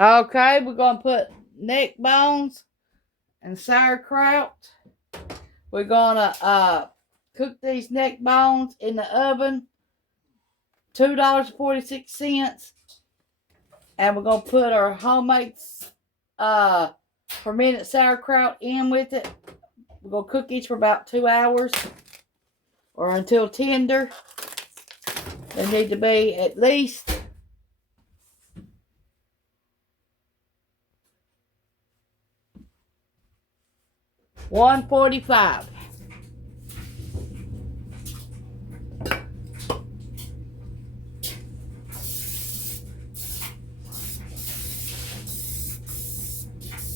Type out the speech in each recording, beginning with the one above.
Okay, we're going to put neck bones and sauerkraut. We're going to cook these neck bones in the oven, $2.46. And we're going to put our homemade fermented sauerkraut in with it. We're going to cook each for about 2 hours or until tender. They need to be at least 145.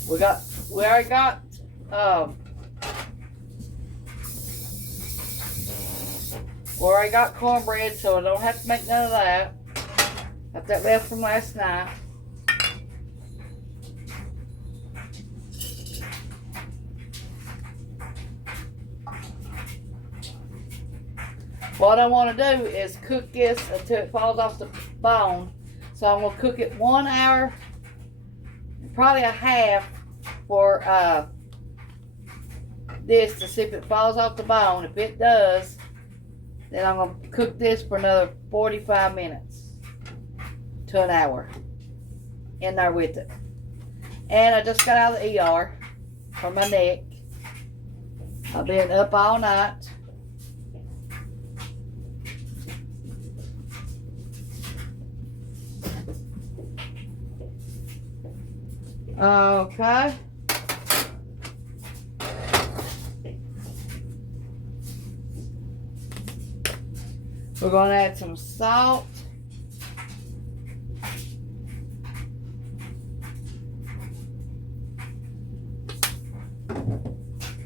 We already got cornbread, so I don't have to make none of that. Got that left from last night. What I want to do is cook this until it falls off the bone. So I'm going to cook it 1 hour, probably a half, for this to see if it falls off the bone. If it does, then I'm going to cook this for another 45 minutes to an hour in there with it. And I just got out of the ER for my neck. I've been up all night. Okay. We're going to add some salt.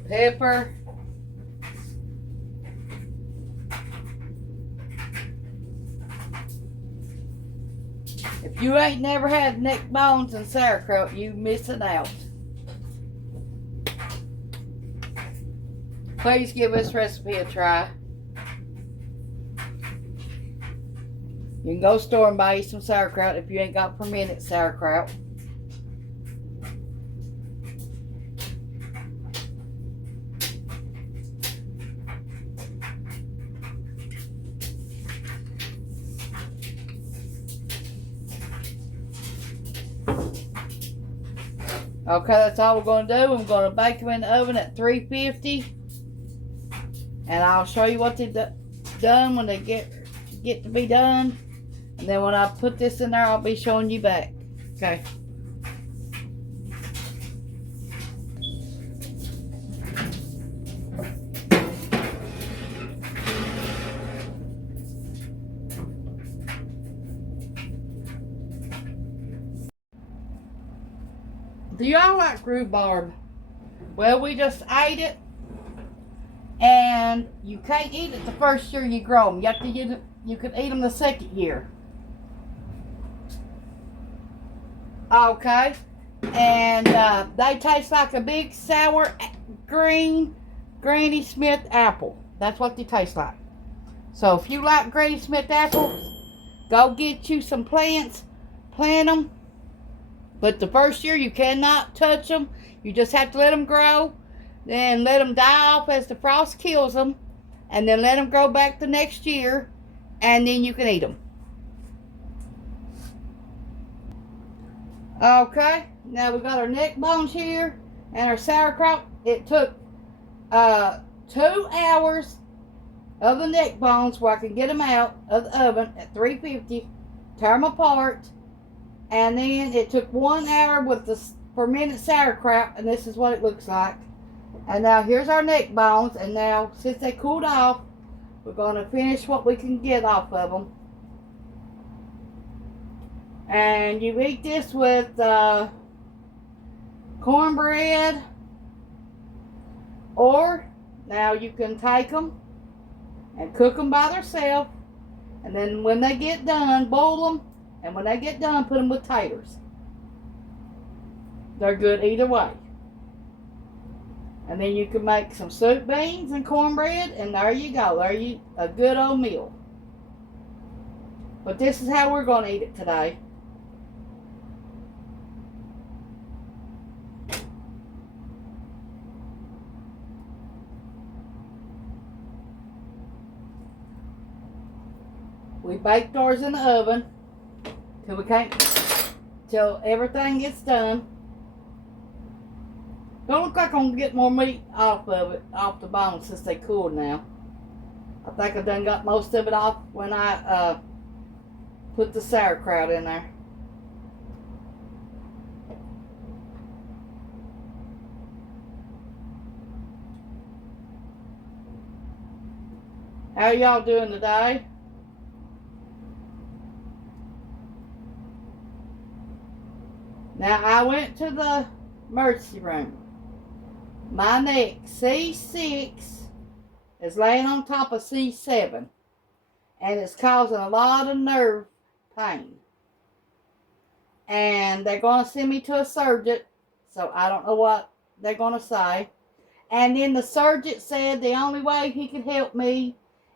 Pepper. If you ain't never had neck bones and sauerkraut, you missing out. Please give this recipe a try. You can go store and buy you some sauerkraut if you ain't got fermented sauerkraut. Okay, that's all we're going to do. I'm going to bake them in the oven at 350. And I'll show you what they've done when they get to be done. And then when I put this in there, I'll be showing you back. Okay. Do y'all like rhubarb? Well, we just ate it. And you can't eat it the first year you grow them. You have to get it. You can eat them the second year. Okay. And they taste like a big sour green Granny Smith apple. That's what they taste like. So if you like Granny Smith apples, go get you some plants, plant them. But the first year you cannot touch them. You just have to let them grow. Then let them die off as the frost kills them. And then let them grow back the next year. And then you can eat them. Okay. Now we got our neck bones here. And our sauerkraut. It took 2 hours of the neck bones where I can get them out of the oven at 350. Tear them apart. And then it took 1 hour with the fermented sauerkraut. And this is what it looks like. And now here's our neck bones. And now since they cooled off, we're going to finish what we can get off of them. And you eat this with cornbread. Or now you can take them and cook them by themselves. And then when they get done, boil them. And when they get done, put them with taters. They're good either way. And then you can make some soup beans and cornbread, and there you go. There you a good old meal. But this is how we're going to eat it today. We baked ours in the oven till everything gets done. Don't look like I'm gonna get more meat off of it, off the bone, since they cooled now. I think I done got most of it off when I put the sauerkraut in there. How y'all doing today? Now, I went to the emergency room. My neck, C6, is laying on top of C7. And it's causing a lot of nerve pain. And they're going to send me to a surgeon. So I don't know what they're going to say. And then the surgeon said the only way he can help me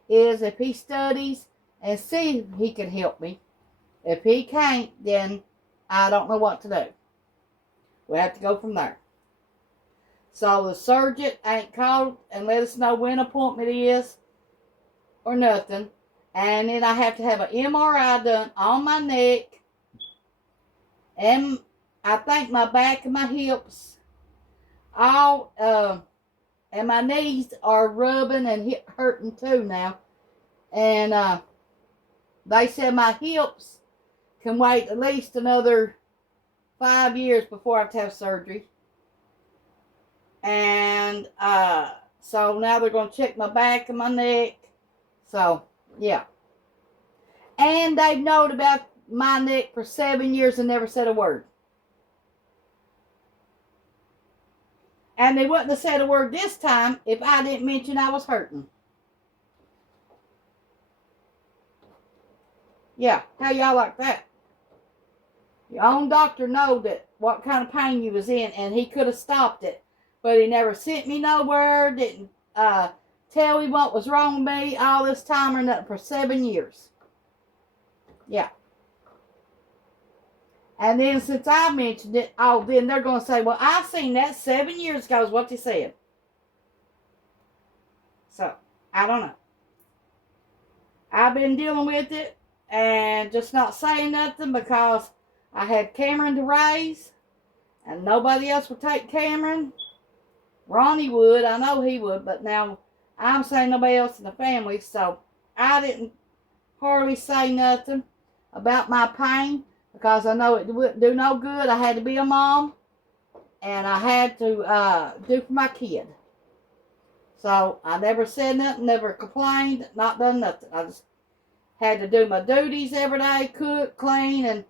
is if he studies and see if he can help me. If he can't, then I don't know what to do. We have to go from there. So the surgeon ain't called and let us know when appointment is or nothing. And then I have to have an MRI done on my neck. And I think my back and my hips. All, and my knees are rubbing and hurting too now. And they said my hips can wait at least another 5 years before I have to have surgery. And so now they're going to check my back and my neck. So, yeah. And they've known about my neck for 7 years and never said a word. And they wouldn't have said a word this time if I didn't mention I was hurting. Yeah, how y'all like that? Your own doctor knowed that what kind of pain you was in, and he could have stopped it. But he never sent me nowhere, didn't tell me what was wrong with me all this time or nothing for 7 years. Yeah. And then since I mentioned it, then they're going to say, well, I seen that 7 years ago is what they said. So, I don't know. I've been dealing with it and just not saying nothing because I had Cameron to raise and nobody else would take Cameron. Ronnie would, I know he would, but now I'm saying nobody else in the family, so I didn't hardly say nothing about my pain because I know it wouldn't do no good. I had to be a mom and I had to do for my kid. So I never said nothing, never complained, not done nothing. I just had to do my duties every day, cook, clean, and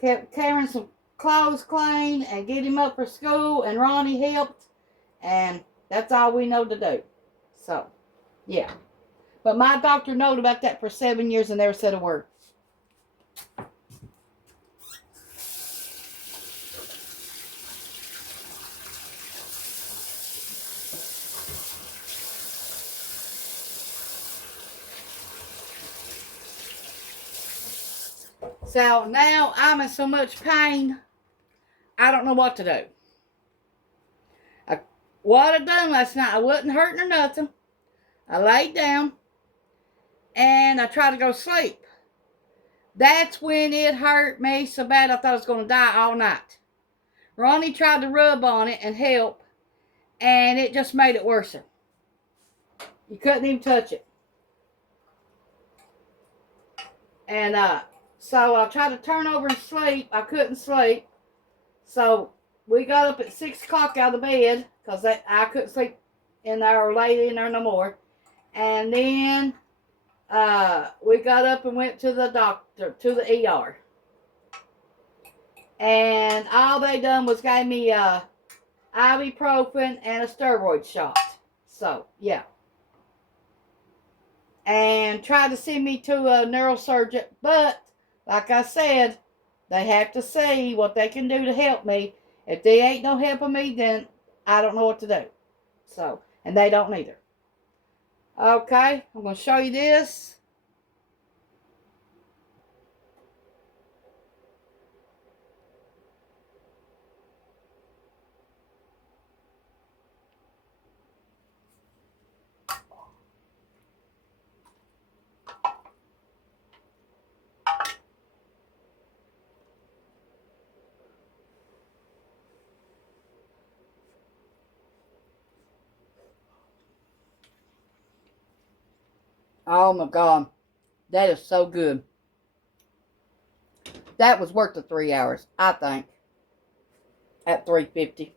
kept Cameron some clothes clean and get him up for school, and Ronnie helped, and that's all we know to do. So, yeah. But my doctor knowed about that for 7 years and never said a word. So now I'm in so much pain, I don't know what to do. What I done last night, I wasn't hurting or nothing. I laid down and I tried to go to sleep. That's when it hurt me so bad I thought I was going to die all night. Ronnie tried to rub on it and help, and it just made it worse. You couldn't even touch it. And so I tried to turn over and sleep. I couldn't sleep. So we got up at 6 o'clock out of the bed because I couldn't sleep in there or lay in there no more. And then we got up and went to the doctor, to the ER. And all they done was gave me ibuprofen and a steroid shot. So, yeah. And tried to send me to a neurosurgeon. But, like I said, they have to see what they can do to help me. If they ain't no helping me, then I don't know what to do. So, and they don't either. Okay, I'm going to show you this. Oh my God. That is so good. That was worth the 3 hours, I think. At $3.50.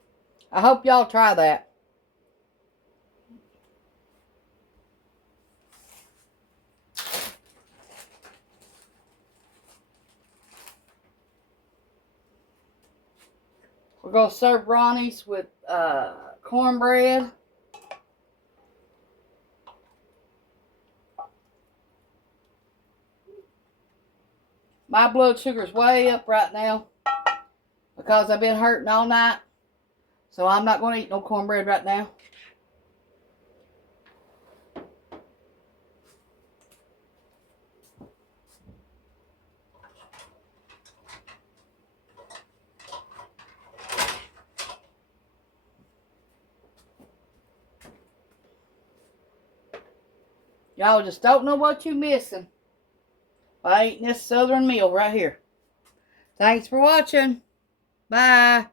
I hope y'all try that. We're going to serve Ronnie's with cornbread. My blood sugar's way up right now because I've been hurting all night. So I'm not going to eat no cornbread right now. Y'all just don't know what you're missing by eating this southern meal right here. Thanks for watching. Bye.